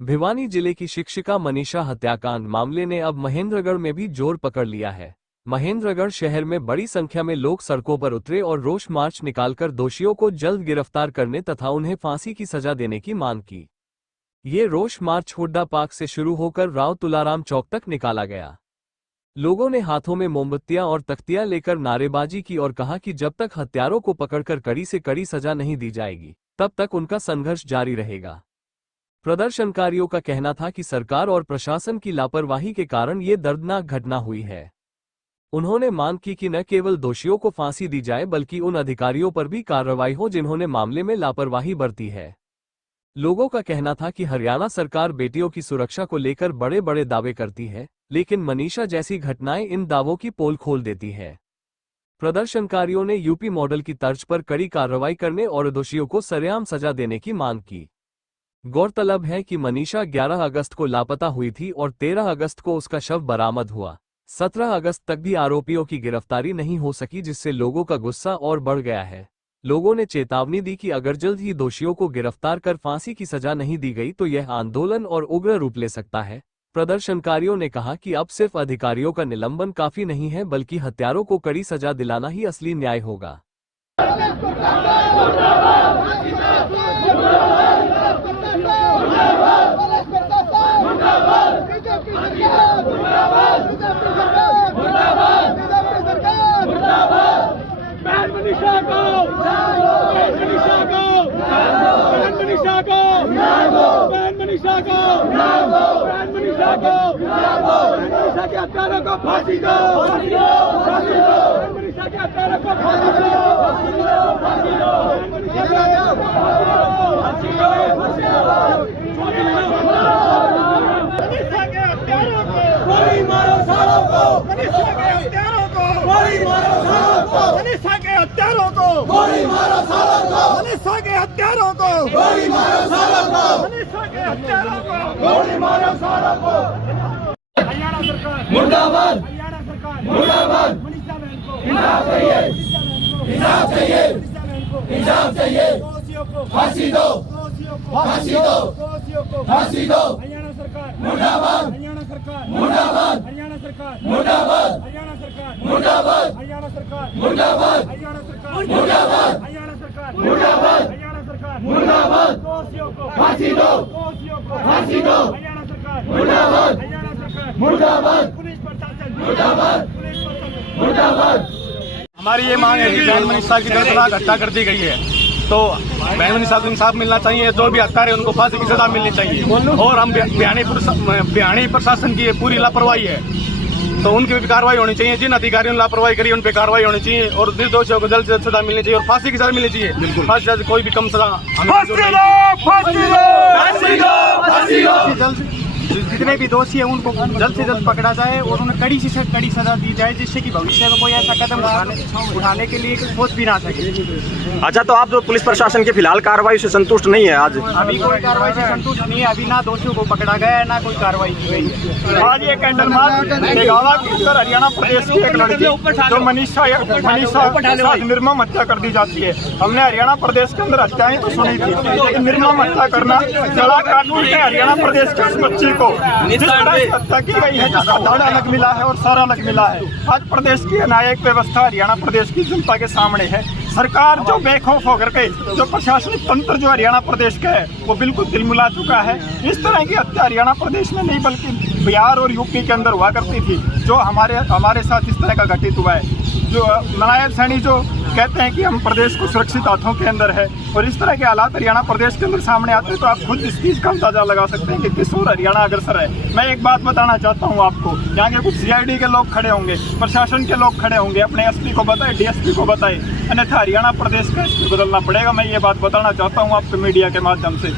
भिवानी जिले की शिक्षिका मनीषा हत्याकांड मामले ने अब महेंद्रगढ़ में भी जोर पकड़ लिया है। महेंद्रगढ़ शहर में बड़ी संख्या में लोग सड़कों पर उतरे और रोष मार्च निकालकर दोषियों को जल्द गिरफ्तार करने तथा उन्हें फांसी की सजा देने की मांग की। ये रोष मार्च हुड्डा पार्क से शुरू होकर राव तुलाराम चौक तक निकाला गया। लोगों ने हाथों में मोमबत्तियां और तख्तियां लेकर नारेबाजी की और कहा कि जब तक हत्यारों को पकड़कर कड़ी से कड़ी सजा नहीं दी जाएगी, तब तक उनका संघर्ष जारी रहेगा। प्रदर्शनकारियों का कहना था कि सरकार और प्रशासन की लापरवाही के कारण ये दर्दनाक घटना हुई है। उन्होंने मांग की कि न केवल दोषियों को फांसी दी जाए बल्कि उन अधिकारियों पर भी कार्रवाई हो जिन्होंने मामले में लापरवाही बरती है। लोगों का कहना था कि हरियाणा सरकार बेटियों की सुरक्षा को लेकर बड़े बड़े दावे करती है, लेकिन मनीषा जैसी घटनाएं इन दावों की पोल खोल देती है। प्रदर्शनकारियों ने यूपी मॉडल की तर्ज पर कड़ी कार्रवाई करने और दोषियों को सरेआम सजा देने की मांग की। गौरतलब है कि मनीषा 11 अगस्त को लापता हुई थी और 13 अगस्त को उसका शव बरामद हुआ। 17 अगस्त तक भी आरोपियों की गिरफ्तारी नहीं हो सकी, जिससे लोगों का गुस्सा और बढ़ गया है। लोगों ने चेतावनी दी कि अगर जल्द ही दोषियों को गिरफ्तार कर फांसी की सजा नहीं दी गई तो यह आंदोलन और उग्र रूप ले सकता है। प्रदर्शनकारियों ने कहा कि अब सिर्फ अधिकारियों का निलंबन काफी नहीं है, बल्कि हत्यारों को कड़ी सजा दिलाना ही असली न्याय होगा। मनीषा के हत्यारों को फांसी दो, मनीषा के हत्यारों को फांसी दो, मनीषा के हत्यारों को गोली मारो सालों को, मनीषा के हत्यारों को गोली मारो सालों को, मनीषा के हत्यारों को गोली मारो सालों को, मनीषा के हत्यारों को गोली मारो सालों को, मनीषा के हत्यारों को गोली मारो सालों को। हरियाणा सरकार मुर्दाबाद, हरियाणा सरकार मुर्दाबाद। मनीषा बहन को इंसाफ चाहिए, इंसाफ चाहिए, इंसाफ चाहिए। दोषियों को फांसी दो, दोषियों को फांसी दो, दोषियों को फांसी दो। हरियाणा सरकार मुर्दाबाद, हरियाणा सरकार मुर्दाबाद, हरियाणा सरकार मुर्दाबाद, हरियाणा सरकार मुर्दाबाद, हरियाणा सरकार मुर्दाबाद, हरियाणा सरकार मुर्दाबाद, हरियाणा सरकार मुर्दाबाद, हरियाणा सरकार मुर्दाबाद। दोषियों को फांसी दो, दोषियों को फांसी दो। हरियाणा सरकार मुर्दाबाद, हरियाणा सरकार मुर्दाबाद, पुलिस प्रशासन मुर्दाबाद, पुलिस प्रशासन मुर्दाबाद। हमारी ये मांग है कि बहन मनीषा की दर्दनाक हत्या कर दी गई है, तो बहन मनीषा को इंसाफ मिलना चाहिए। जो भी हत्यारे उनको फांसी की सजा मिलनी चाहिए। और हम भिवानी प्रशासन की पूरी लापरवाही है, तो उनकी भी कार्रवाई होनी चाहिए। जिन अधिकारियों ने लापरवाही करी उन पे कार्रवाई होनी चाहिए और निर्दोषियों को जल्द से जल्द सजा मिलनी चाहिए और फांसी की सजा मिलनी चाहिए। फांसी से कोई भी कम सजा जितने भी दोषी है उनको जल्द से जल्द पकड़ा जाए और उन्हें कड़ी से कड़ी सजा दी जाए, जिससे कि भविष्य में कोई ऐसा कदम उठाने के लिए सोच भी ना सके। अच्छा, तो आप जो पुलिस प्रशासन की फिलहाल कार्रवाई से संतुष्ट नहीं है? आज अभी कोई कार्रवाई से संतुष्ट नहीं है। अभी ना दोषियों को पकड़ा गया है, ना कोई कार्रवाई की गई है। आज ये कैंडल मार्च मेघालय के उत्तर हरियाणा प्रदेश की एक लड़की जो मनीषा निर्मम हत्या कर दी जाती है। हमने हरियाणा प्रदेश के अंदर हत्याएं तो सुनी थी, लेकिन निर्मम हत्या करना गला कानून है। हरियाणा प्रदेश के उस बच्ची को जिस तरह से हत्या की गई है, जिसका धड़ अलग मिला है और सर अलग मिला है। आज प्रदेश की न्यायिक व्यवस्था हरियाणा प्रदेश की जनता के सामने है। सरकार जो बेखौफ होकर के, जो प्रशासनिक तंत्र जो हरियाणा प्रदेश का है वो बिल्कुल तिलमिला चुका है। इस तरह की हत्या हरियाणा प्रदेश में नहीं बल्कि बिहार और यूपी के अंदर हुआ करती थी, जो हमारे साथ इस तरह का घटित हुआ है। जो नायब सैनी जो कहते हैं कि हम प्रदेश को सुरक्षित हाथों के अंदर है और इस तरह के हालात हरियाणा प्रदेश के अंदर सामने आते हैं, तो आप खुद इस चीज़ का अंदाजा लगा सकते हैं कि किस ओर हरियाणा अग्रसर है। मैं एक बात बताना चाहता हूँ आपको, यहाँ के कुछ CID के लोग खड़े होंगे, प्रशासन के लोग खड़े होंगे, अपने SP को बताए, DSP को बताए, अन्यथा हरियाणा प्रदेश का SP बदलना पड़ेगा। मैं ये बात बताना चाहता हूँ आपको मीडिया के माध्यम से।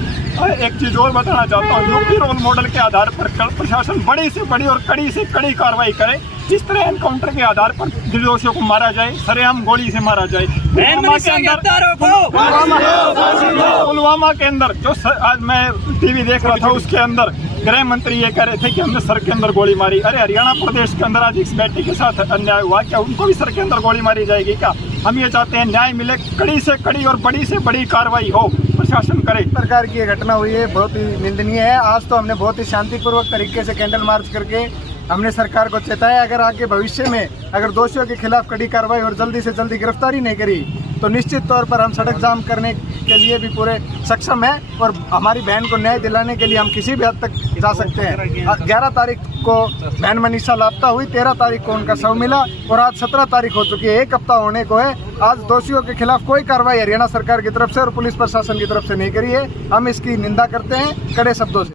एक चीज़ और बताना चाहता हूँ, यूपी रोल मॉडल के आधार पर प्रशासन बड़ी से बड़ी और कड़ी से कड़ी कार्रवाई करे। इस तरह एनकाउंटर के आधार पर निर्दोषियों को मारा जाए, सरेआम गोली से मारा जाए। पुलवामा के अंदर जो आज मैं TV देख रहा था, उसके अंदर गृह मंत्री ये कह रहे थे कि हमने सर के अंदर गोली मारी। अरे हरियाणा प्रदेश के अंदर आज इस बेटी के साथ अन्याय हुआ, क्या उनको भी सर के अंदर गोली मारी जाएगी क्या? हम ये चाहते हैं न्याय मिले, कड़ी से कड़ी और बड़ी से बड़ी कार्रवाई हो। प्रशासन करे। प्रकार की ये घटना हुई है बहुत ही निंदनीय है। आज तो हमने बहुत ही शांतिपूर्वक तरीके से कैंडल मार्च करके हमने सरकार को चेताया, अगर आगे भविष्य में अगर दोषियों के खिलाफ कड़ी कार्रवाई और जल्दी से जल्दी गिरफ्तारी नहीं करी तो निश्चित तौर पर हम सड़क जाम करने के लिए भी पूरे सक्षम हैं और हमारी बहन को न्याय दिलाने के लिए हम किसी भी हद तक जा सकते हैं। 11 तारीख को बहन मनीषा लापता हुई, 13 तारीख को उनका शव मिला और आज 17 तारीख हो चुकी है, 1 हफ्ता होने को है। आज दोषियों के खिलाफ कोई कार्रवाई हरियाणा सरकार की तरफ से और पुलिस प्रशासन की तरफ से नहीं करी है। हम इसकी निंदा करते हैं कड़े शब्दों से।